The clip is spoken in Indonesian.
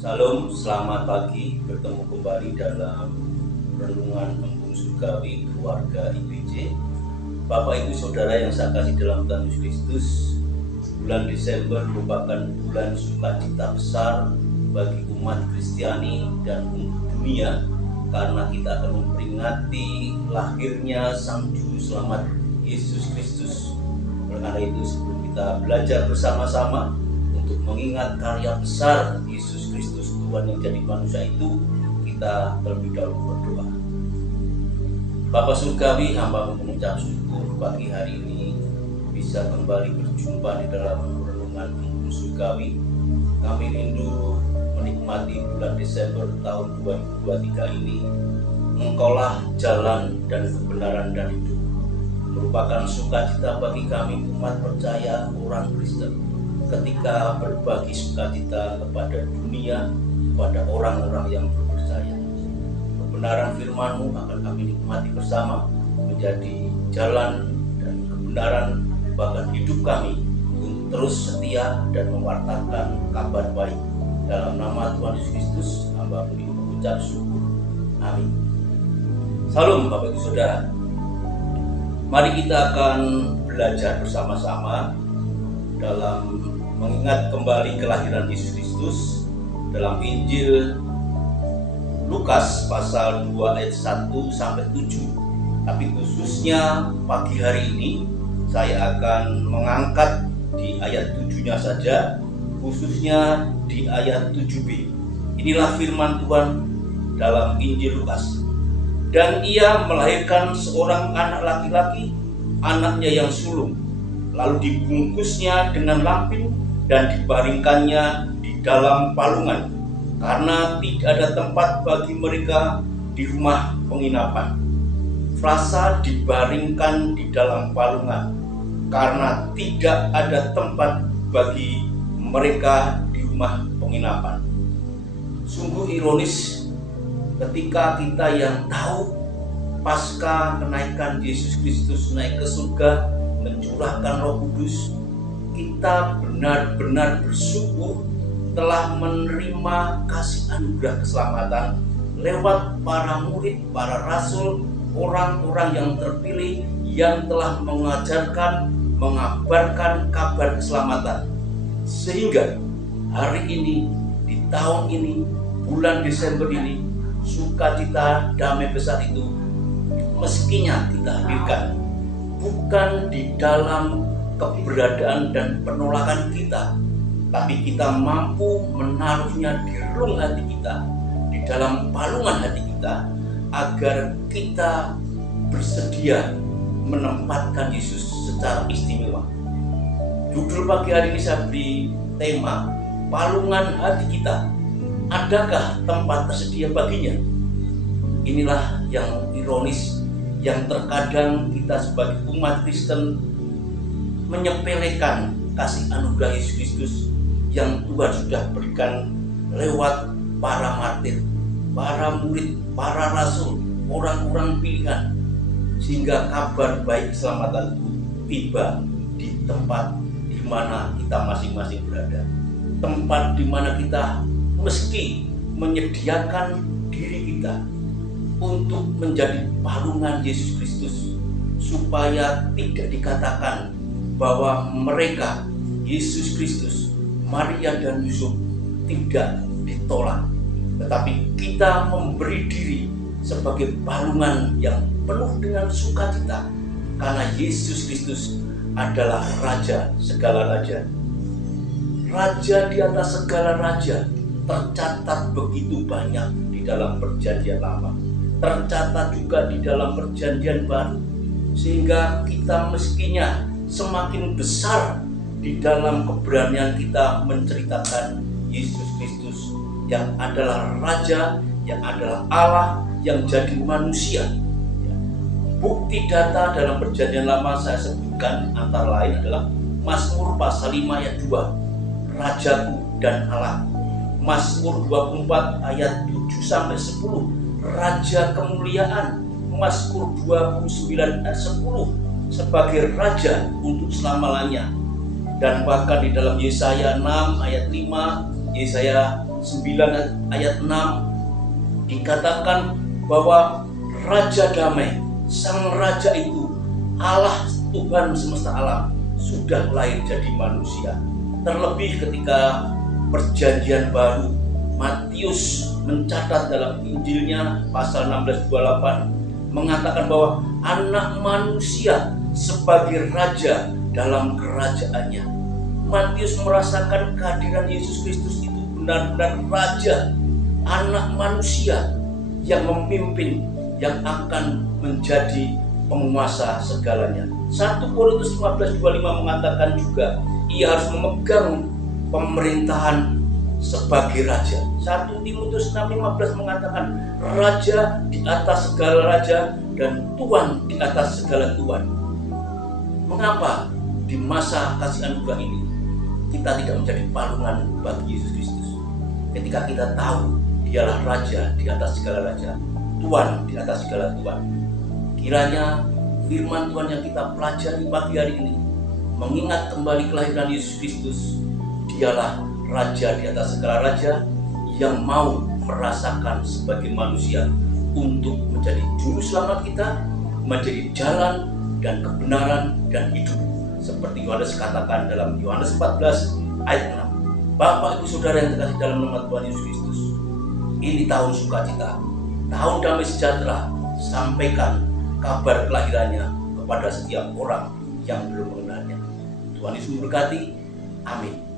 Salam, selamat pagi. Bertemu kembali dalam renungan Embung Surgawi Keluarga IBJ. Bapak Ibu Saudara yang saya kasih dalam Tuhan Yesus Kristus, bulan Desember merupakan bulan sukacita besar bagi umat Kristiani dan untuk dunia, karena kita akan memperingati lahirnya Sang Juru Selamat Yesus Kristus. Oleh karena itu, sebelum kita belajar bersama-sama untuk mengingat karya besar Yesus Kristus Tuhan yang jadi manusia itu, kita terlebih dahulu berdoa. Bapa Surgawi, hamba mengucap syukur pagi hari ini bisa kembali berjumpa di dalam renungan Embung Surgawi. Kami rindu menikmati bulan Desember tahun 2023 ini. Engkaulah jalan dan kebenaran dan hidup. Merupakan sukacita bagi kami umat percaya orang Kristen ketika berbagi sukacita kepada dunia, kepada orang-orang yang berpercaya. Kebenaran firman-Mu akan kami nikmati bersama, menjadi jalan dan kebenaran bahkan hidup kami untuk terus setia dan mewartakan kabar baik. Dalam nama Tuhan Yesus Kristus, hamba mengucap syukur. Amin. Salam Bapak Ibu Saudara. Mari kita akan belajar bersama-sama dalam mengingat kembali kelahiran Yesus Kristus dalam Injil Lukas pasal 2 ayat 1 sampai 7. Tapi khususnya pagi hari ini saya akan mengangkat di ayat 7-nya saja, khususnya di ayat 7b. Inilah firman Tuhan dalam Injil Lukas. Dan ia melahirkan seorang anak laki-laki, anaknya yang sulung, lalu dibungkusnya dengan lampin dan dibaringkannya di dalam palungan, karena tidak ada tempat bagi mereka di rumah penginapan. Frasa dibaringkan di dalam palungan, karena tidak ada tempat bagi mereka di rumah penginapan. Sungguh ironis ketika kita yang tahu pasca kenaikan Yesus Kristus naik ke surga, mencurahkan Roh Kudus, kita benar-benar bersyukur telah menerima kasih anugerah keselamatan lewat para murid, para rasul, orang-orang yang terpilih yang telah mengajarkan, mengabarkan kabar keselamatan. Sehingga hari ini, di tahun ini, bulan Desember ini, sukacita damai besar itu meskinya kita hadirkan bukan di dalam keberadaan dan penolakan kita, tapi kita mampu menaruhnya di relung hati kita, di dalam palungan hati kita, agar kita bersedia menempatkan Yesus secara istimewa. Judul pagi hari ini saya beri tema palungan hati kita. Adakah tempat tersedia baginya? Inilah yang ironis, yang terkadang kita sebagai umat Kristen menyepelekan kasih anugerah Yesus Kristus yang Tuhan sudah berikan lewat para martir, para murid, para rasul, orang-orang pilihan, sehingga kabar baik keselamatan itu tiba di tempat di mana kita masing-masing berada, tempat di mana kita meski menyediakan diri kita untuk menjadi palungan Yesus Kristus, supaya tidak dikatakan bahwa mereka, Yesus Kristus, Maria dan Yusuf, tidak ditolak, tetapi kita memberi diri sebagai palungan yang penuh dengan sukacita, karena Yesus Kristus adalah Raja segala raja, Raja di atas segala raja. Tercatat begitu banyak di dalam perjanjian lama, tercatat juga di dalam perjanjian baru, sehingga kita meskinya semakin besar di dalam keberanian kita menceritakan Yesus Kristus yang adalah Raja, yang adalah Allah, yang jadi manusia. Bukti data dalam perjanjian lama saya sebutkan antara lain adalah Mazmur pasal 5 ayat 2, Rajaku dan Allahku. Mazmur 24 ayat 7-10, Raja kemuliaan. Mazmur 29 ayat 10, sebagai Raja untuk selama-lamanya. Dan bahkan di dalam Yesaya 6 ayat 5, Yesaya 9 ayat 6 dikatakan bahwa Raja Damai, Sang Raja itu, Allah Tuhan semesta alam, sudah lahir jadi manusia. Terlebih ketika Perjanjian Baru, Matius mencatat dalam Injilnya pasal 16:28 mengatakan bahwa anak manusia sebagai raja dalam kerajaannya. Matius merasakan kehadiran Yesus Kristus itu benar-benar raja, anak manusia yang memimpin, yang akan menjadi penguasa segalanya. 1 Korintus 15:25 mengatakan juga ia harus memegang pemerintahan sebagai raja. 1 Timotius 6:15 mengatakan raja di atas segala raja dan tuan di atas segala tuan. Mengapa di masa kasih anugerah ini kita tidak menjadi palungan bagi Yesus Kristus? Ketika kita tahu dialah raja di atas segala raja, tuan di atas segala tuan. Kiranya firman Tuhan yang kita pelajari pagi hari ini mengingat kembali kelahiran Yesus Kristus. Dialah raja di atas segala raja yang mau merasakan sebagai manusia untuk menjadi juru selamat kita, menjadi jalan dan kebenaran dan hidup. Seperti Yohanes katakan dalam Yohanes 14 ayat 6. Bapak Ibu Saudara yang terkasih dalam nama Tuhan Yesus Kristus, ini tahun sukacita, tahun damai sejahtera. Sampaikan kabar kelahirannya kepada setiap orang yang belum mengenalnya. Tuhan Yesus memberkati. Amin.